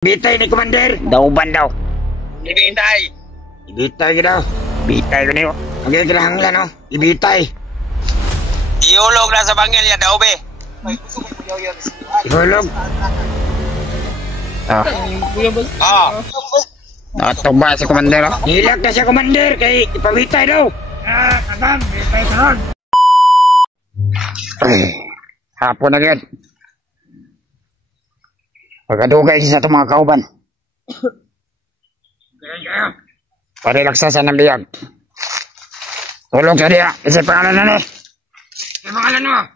Bitay ni Commander. Dauban daw. Ibitay. Ibitay ka daw. Bitay ko niyo. Ang gagahanglan no. Ibitay. Iulog na sa bangil ya daw be. Ihulog. Ah. Natok ba si Commander? Hilak na siya Commander kay ipabitay daw. Kagan, bitay karon. Hapon na gid. Pagkadugay sa itong mga kauban. Parilaksasan ng biyag. Tulog sa diya. Isa pangalan na ni. Isa pangalan mo.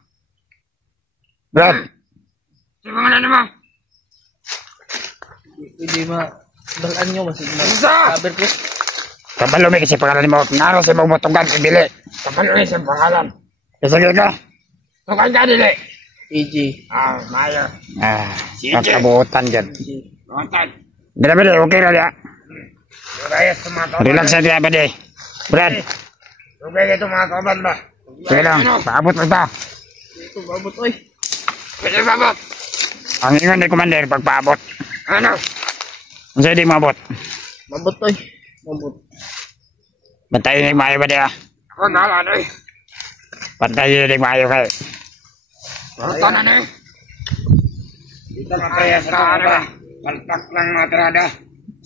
Brad. Isa pangalan mo. Hindi balaan nyo masig Isa! saber ko. Kabalo may kasi pangalan mo. Naro sa mga motogan sa bili. Kabalo may sa pangalan. Isa ka. Tukay ka dili. EG. Mayo. Magkabuutan dyan. Buutan. Bida, okay na diya. Relax na diya, bida. Brad. Okay ito mga kauban ba? Sige lang, paabot mo ito. Ito, babot, oy. Pwede paabot. Ang ingon ni Commander, pagpaabot. Ano? Ang sa'yo di maabot. Mabot, oy. Mabot. Bantayin ni Mayo ba diya? Ako nalan, oy. Bantayin ni Mayo kayo. Ito na na eh. Dito na kaya sa ano. Palpak lang mga tirada.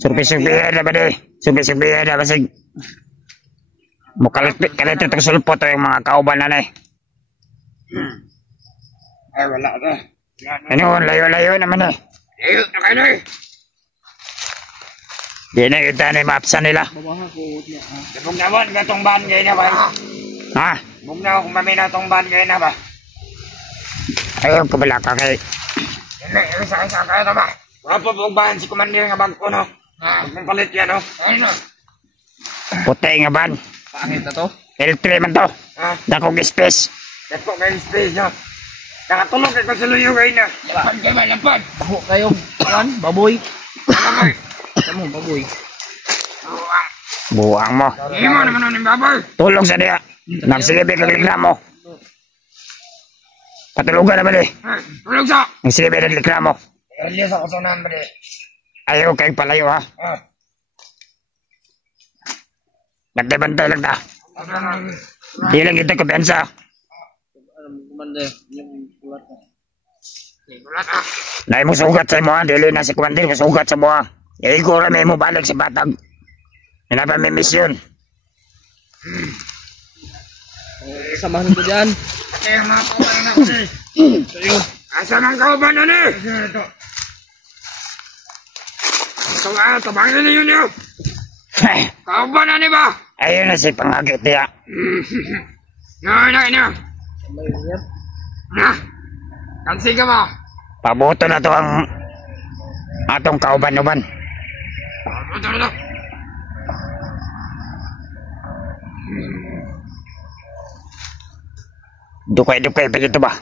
Surpi-surpihan na ba di? Surpi-surpihan na basig. Mukalit itong sulpot yung mga kauban na na eh. Ay wala na. Ano, layo-layo naman eh. Layo na kayo na eh. Di na kita na yung mapsa nila. Babaha ko uot niya. Bug na mo, gatong ban kayo na ba? Ha? Bug na kung mami na itong ban kayo na ba? Ayaw ko bala ka kay. Hindi, isa kayo na ba? Mapapagbahan si Commander nga bangko no? Magpalit yan no? Ano? Puti nga ban. Pangit na to? L3 man to. Dakong space. Dakong space no? Nakatulog kayo sa luyo kayo na. Lampad kayo ba? Lampad? Baho kayo. Yan, baboy. Baboy. Ano, baboy. Buwang mo. Hindi mo naman ng baboy. Tulog sa diya. Nagsilibig ang reklamo. Patulugan na ba di? Tulog sa! Nagsilibig ang reklamo. Earlier sa kusunan ba di? Ayaw kayong palayo ha? Nagdebantay lang ta. Di lang ito kumpiyansa. Commander, yung kulat na. Naay mo sugat sa mo ha? Dili na si Commander mo sugat sa mo ha? Iikura may mo balik si Batag. Yan pa may misyon. Samahan ko dyan. Kaya mga kauban na ko ni. Sa'yo. Asa ng kauban na ni? Tabangin ninyo niyo. Kauban na ni ba? Ayun na si Pangagit niya. Ano? Kansi ka ba? Pabuto na to ang atong kauban-uban. Pabuto na to. Dukay-dukay pa dito ba?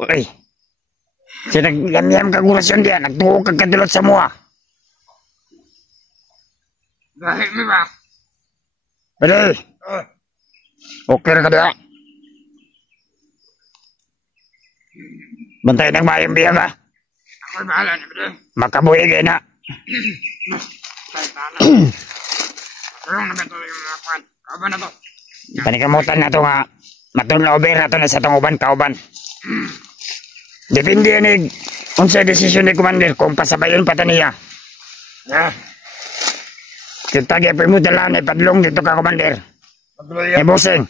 Uy. Sinag-yam-yam kagurasyon diyan. Nagtuho kag kadulot sa mua. Dahil mi ba? Bali. Okay na ka diya. Bantay ng mayang biya ba? Ako'y bahala na bali. Makabuhi kayo na. Tulong na ba ito yung mga kwan? Kauban na to. Panikamutan na ito nga. Matun-over na ito na sa itong uban, kauban. Depende yan eh. Kung sa desisyon ni Commander, kung pasabayon pa ito niya. Kita kaya mo dalaan ay padlong dito ka, Commander. Eh, busing.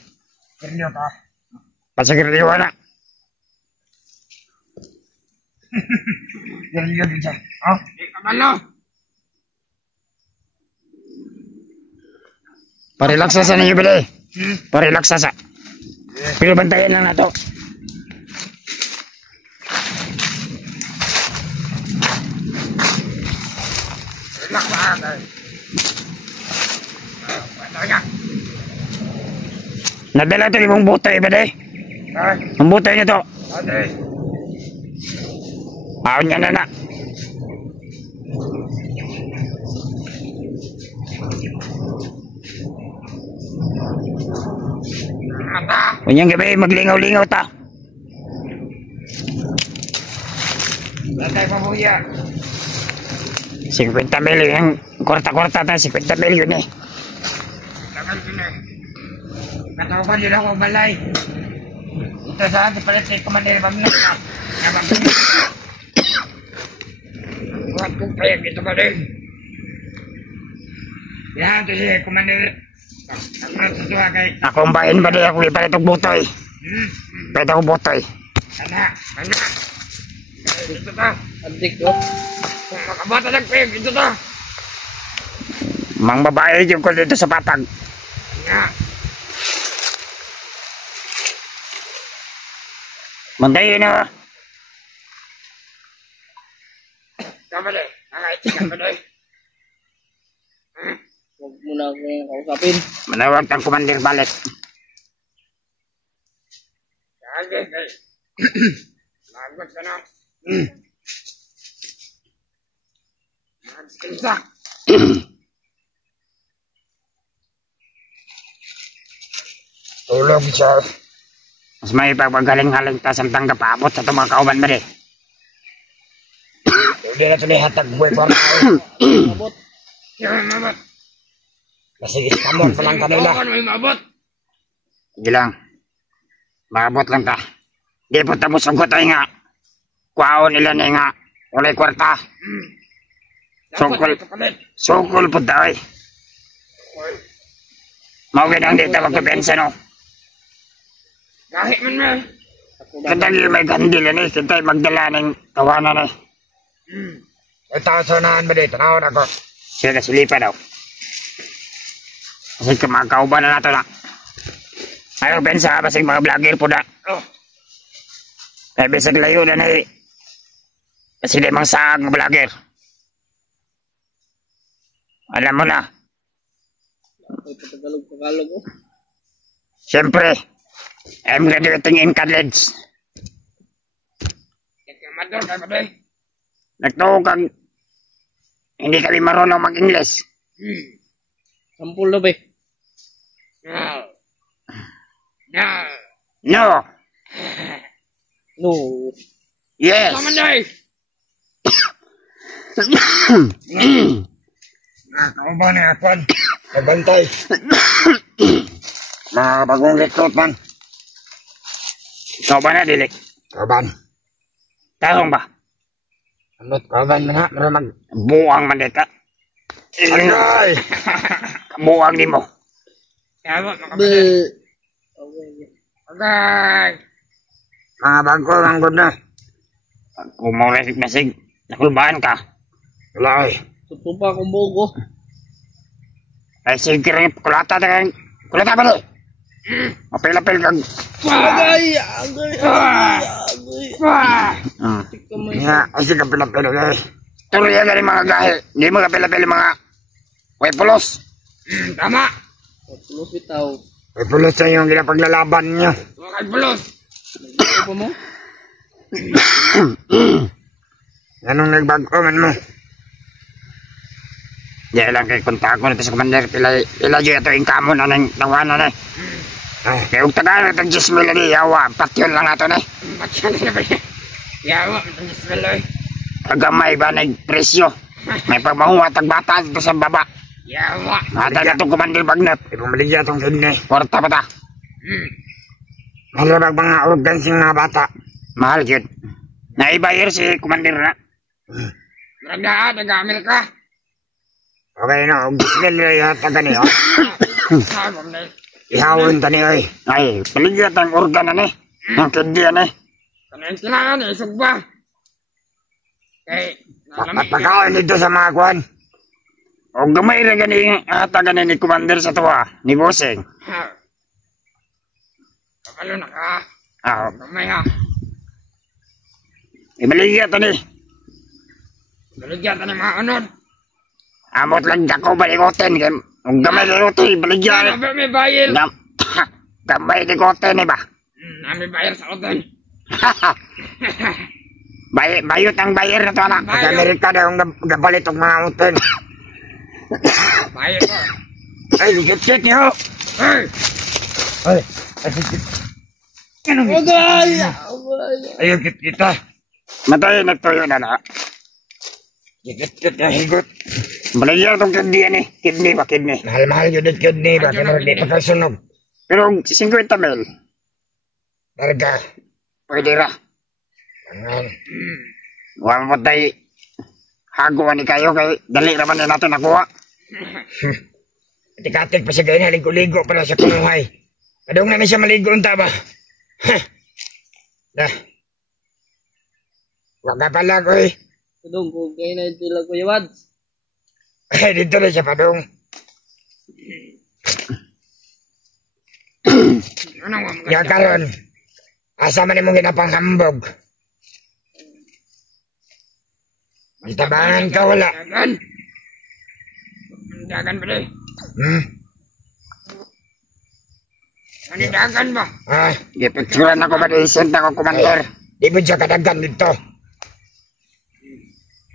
Pasagiriwa na. Gariyo din siya. Kabalo. Parelaksasa ninyo bili. Parelaksasa. Pero bantayan lang na to. Relax ba? Nadala ito yung butoy ba de? Ang butoy nyo to. Aon niya na na. Kunyang gabi, maglingaw-lingaw ta. Latay pa po yan. 50 milyon yung kwarta-kwarta na 50 milyon eh. Tagal ko na. Katawapan yun ako balay. Ito sa atin palit sa Commander Pamilak na. Nababalik. Buat kong kaya ito pa rin. Yan ito siya Commander. Akong bahin ba di ako ipalit ang butoy? Pwede ako butoy. Kana. Ito ta. Adik ko. Kung makabata nagpeg, ito ta. Mang babae yung ko dito sa patag. Nga. Manday yun o. Kamali. Kamali. Huwag mo na akong kausapin. Manawag ng Commander balik. Lagot ka na. Magsinsa. Tulog siya. Mas may pagpagaling-haling ta samtang kapaabot sa itong mga kauban ba rin. Hindi na ito nihatag buhay ko. Mabot. Yan, mabot. Kasi istamon pa lang kanila. Ako may mabot. Sige lang. Mabot lang ta. Di po tapos ang kutay nga. Kuwao nila na nga. Walay kwarta. Sukol po daw eh. Mau ganang dito magkapensa no. Kahit man mo. Kadagi may gandilan eh. Kintay magdala ng kawanan eh. Ito sanahan ba dito? Tanaw na ko. Siya na silipa daw. Kasi kumakauban na nato na. Ayaw pensa basig mga vlogger po na. Kaya bisag layo na na eh. Kasi di mang saag mga vlogger. Alam mo na. Ay, Tagalog ko. Siyempre, I'm graduating in college. Nagtuo kang hindi kami marunong mag-English. Sampul na ba? No. No. Yes. Ako ba na ako? Nabantay. Mga bagong recruitment. Ikaw ba na, Dilik? Kaban. Tahong ba? Anot, kaban na nga. Maramag buwang mandeka. Ay! Buwang ni mo. Okay. Mga bago, ang good na. Kung mo resig-mesig, nakulbaan ka. Wala eh. Tuto pa akong bugo. Ay, sige rin, kulata na kayo. Kulata ba rin? Mapil-apil kang... Agay! Nga, ay sige kapil-apil kay. Tuloy yan rin mga gahe. Hindi mo kapil-apil mga... Wepulos. Tama. Wepulos bitaw. Wepulos sa yung ginapaglalaban niyo. Wepulos. Nagbago pa mo? Anong nagbago man mo? Di lang kay kontak ko na sa Commander. Pila dyan ito yung kamo na ng tawanan eh. Kaya huwag tagaan ito 10 mil na yawa. Patyon lang nato na eh. Patyon na ba yan? Yawa, ito 10 mil eh. Kagamay ba na presyo? May pagmahuwa tagbata dito sa baba. Yawa. Mata na itong Commander Bagnet. Ipumaligya itong Sydney. Porta pa ta. Malabag mga organsing mga bata. Mahal yun. Naibayar si Commander na. Nag-Amerika. Okay no, gismil yung taga niyo. Ihawin ta niyo eh. Ay, paligyan ang organ na ni. Ang kidyan eh. Kanan kailangan eh, sugba. At pagkain dito sa mga kwan. O gamay na gani taga ni Commander sa tuwa, ni Bossing. Kapalo na ka. Gamay ha. Ibaligyan ta ni. Baligyan ta ni mga anod. Amot lang ako balikotin. Kung gamay balikotin, baligyan. May bayil. Gamay balikotin eh ba? May bayil sa otin. Bayot ang bayir na ito anak. Sa Amerika daw ang gabalit ang mga otin. Bayil ko. Ay, ligit-sit niyo. Ay. Ay. Agay! Ayaw kita. Matay nagtuyo na na. Higit na higot. Balayaw itong kidney yan eh. Kidney ba, kidney? Mahal-mahal yun yung kidney ba? Kaya hindi makasunog. Pero 50 mil. Larga. Pwede ra. Wala mo tayo. Haguan ni kayo kay dali naman na natin nakuha. Tikatik pa siya ganyan. Ligo-ligo pala sa kumuhay. Adong namin siya maligo unta ba? Dah. Wag ka pala ko eh. Padong, kung kayo na sila Kuya Wads. Ay, dito na siya, Padong. Yan karon. Asa man mong ginapang hambog. Itabangan ka wala. Dagan. Dagan ba rin? Dagan ba? Ah, ipicturan ako ba rin senta ko, Commander? Di mo siya kadagan dito.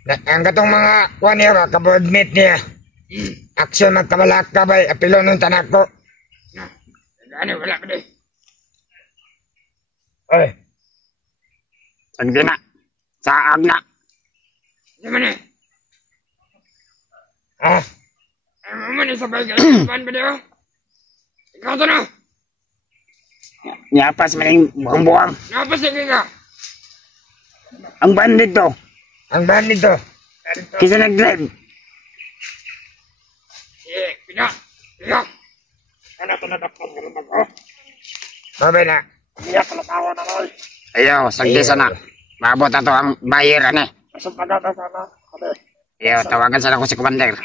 Ang katong mga kuha niya, kaboardmate niya. Aksyon magkamalakabay, apilo nung tanak ko. Ano, wala ka din. Ay. Sagdi na. Saag na. Ano man eh? Ah? Ano man eh, sabay kayo. Saan ba niyo? Ikaw to na. Nyapas man yung buang-buang. Nyapas yung ka. Ang bandit to. Ang bandit to. Kisa nag-drive. Pinak. Pinak. Ano ito nadakpan ka naman ko? Babay na. Iyak na tawa na rin. Ayaw, sagdisa na. Maabot na to ang buyer, ane. Masumpada na sana. Ayaw, tawagan sana ko si Commander.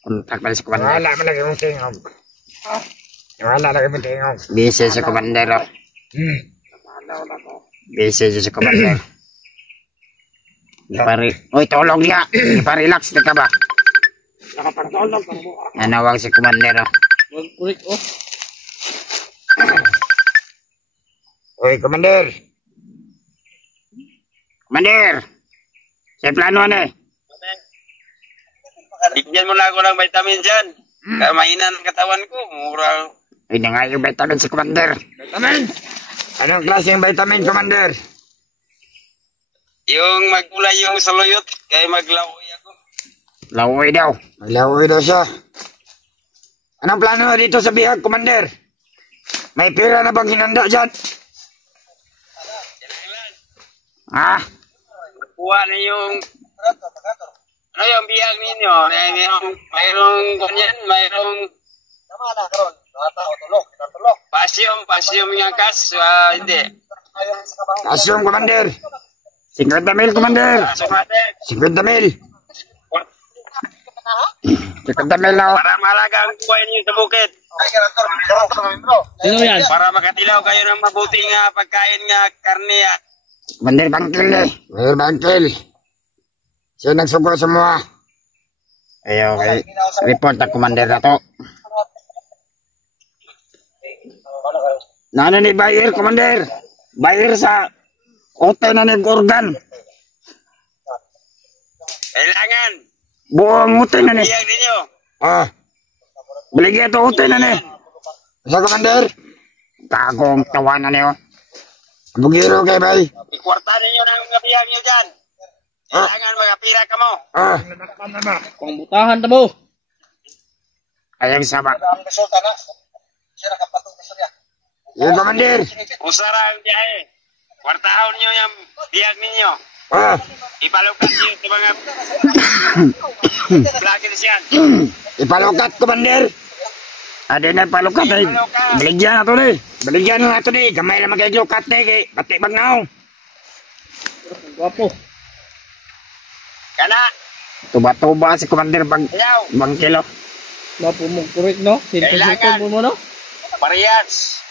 Kontak pa si Commander. Wala man lagi mong tingog. Wala lagi mong tingog. Busy si Commander, oh. Busy si Commander. Uy, tulog niya. Ipa-relax na ka ba? Nakapagtulog. Nanawag si Commander, oh. Magpurik, oh. Uy, Commander. Commander. Sa plano ano eh? Bigyan mo na ako ng vitamin dyan. Kaya mahina ng katawan ko. Mura. Ay na nga yung vitamin si Commander. Vitamin? Anong klase yung vitamin, Commander? Yung magkulay yung saluyot. Kaya maglawoy ako. Lawoy daw. Maglawoy daw siya. Anong plano dito sa bihag, Commander? May pera na bang hinanda dyan? Ah? Kuha na yung... Ano yung bihag ninyo? Mayroong ganyan, mayroong... Pasyum yung kas, hindi. Pasyum, Commander. 50,000, Commander. 50,000. 50,000 na. Para malagang kuha niyo sa bukid. Sino yan? Para makatilaw kayo ng mabuting pagkain nga karne. Commander Bangkil eh. Commander Bangkil. Siya nagsugo semua. Ayaw, okay. Report na Commander na to. Nana ni buyer, Commander. Buyer sa hotel na nag-organ. Kailangan. Buong hotel na ni. Biyag ninyo. Ah. Baligyan to hotel na ni. Sa Commander. Kagong tawanan niyo. Bugiro kay bay. Ikwarta ninyo ng mga biyag niyo dyan. Kailangan magapira ka mo. Ah. Kung butahan na mo. Ayang sama. Yung Commander. Usara ang biyahe. Kwartahon nyo yung biyag ninyo. Ah. Ipalukat nyo sa mga vloggers yan. Ipalukat, Commander. Ada na palukat eh. Baligyan na to ni. Baligyan na to ni. Kamay na magkaglukat ni. Kay pati bagnaw. Guwapo. Kana. Tuba-tuba si Commander Bangkil. Guwapo mong purik, no? Sinto-sinto mo, no? Parehas.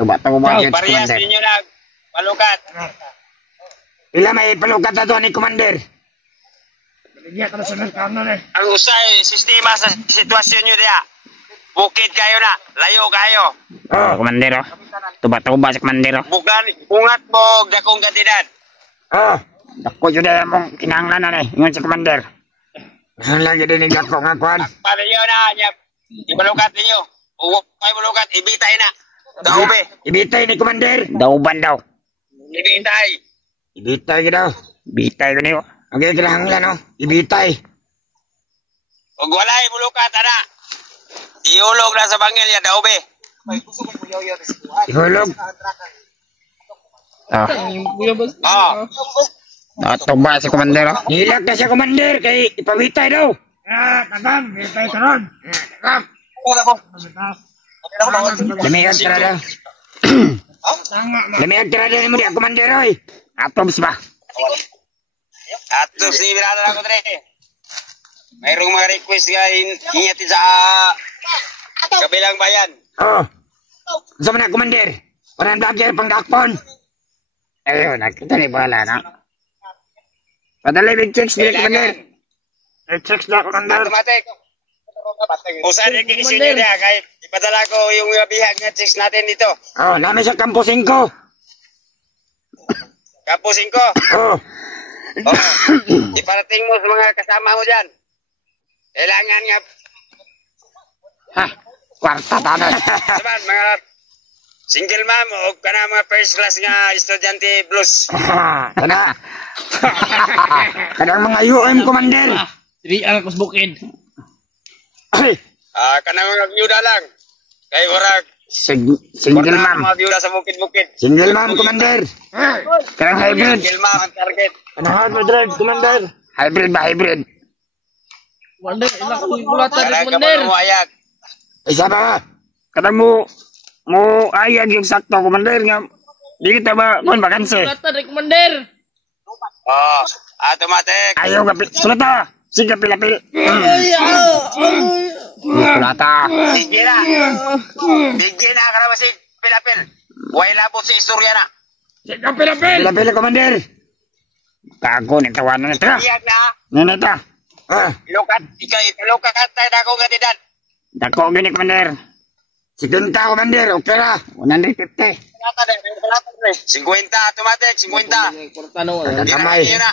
Tuba-tuba si Parehas Commander. ninyo na palukat. Ila may palukat na to ni Commander. Baligyan ka na sa nagkano ni. Ang usay, sistema sa sitwasyon nyo diya. Bukid kayo na. Layo kayo. Oh, Commander. Tuba-tuba si Commander. Bungat mo dakong kantidad. Oh, dako yun na mong kinahanglan na ni. Ingon si Commander. Ang lagi din yung dako nga kuhan. Para yun na. Ipalukat ninyo. Huwag mo lukat, ibitay na. Daube. Ibitay ni Commander. Dauban daw. Ibitay. Ibitay ka daw. Ibitay ko niyo. Okay, kinahanglan no. Ibitay. Huwag walay mo lukat, ana. Iulog na sa bangil ya, daube. Ihulog. Ah. Oh. Natuba si Commander. Hilag na siya Commander kay ipawitay daw. Tagam, bitay ka ron. Tagam. Lamig tira daw. Lamig tira daw mo diya Commander oy. Atoms ba? Atos ni Mirada lang ko tre. Mayroong mga request nga inyatin sa kabilang bayan. Oh. Sa mana Commander? Orang vlogger pang dakpon. Ayun, nakita ni bala na. Padala big checks ni Commander. Checks na Commander. Automatic. Usahan yung kikisin niya kahit ipadala ko yung bihag na checks natin dito. Oh, namin sa Campo 5. Kapusing ko. Oh. Oh, iparating mo sa mga kasama mo dyan. Kailangan nga. Ha, kwarta tanay. Saban, mga single mom o kana mga first class nga estudyante blues. Kana. Kana mga UM Commander. Diri ang kus bukid. Ay, Kana mga byuda lang. Kay orag. single ma'am. Mga byuda sa bukid-bukid. Single ma'am Commander. Kana hybrid. Single mom ang target. Kana hybrid Commander. Hybrid ba hybrid? Commander, ila ko bulatan Para Commander. ka mo ayag. Isa ba? Kana mo ayag yung sakto Commander nga. Di kita ba kon bakanse? Bulatan Commander. Oh, automatic. Ayaw ka sulata. Sige pila-pil. Sulata. Sige na. Sige na kana masig pilapil. Way labot si istorya na. Sige pila-pil. Pila-pil Commander. Kago ni tawanan ito. Iyag na. Nana ta. Lukat, lukat tayo dako nga didan. Dako gini Commander. Sigunta Commander, okay ra. 150. 50 automatic, 50. Kurtano. Kamay. Yun na.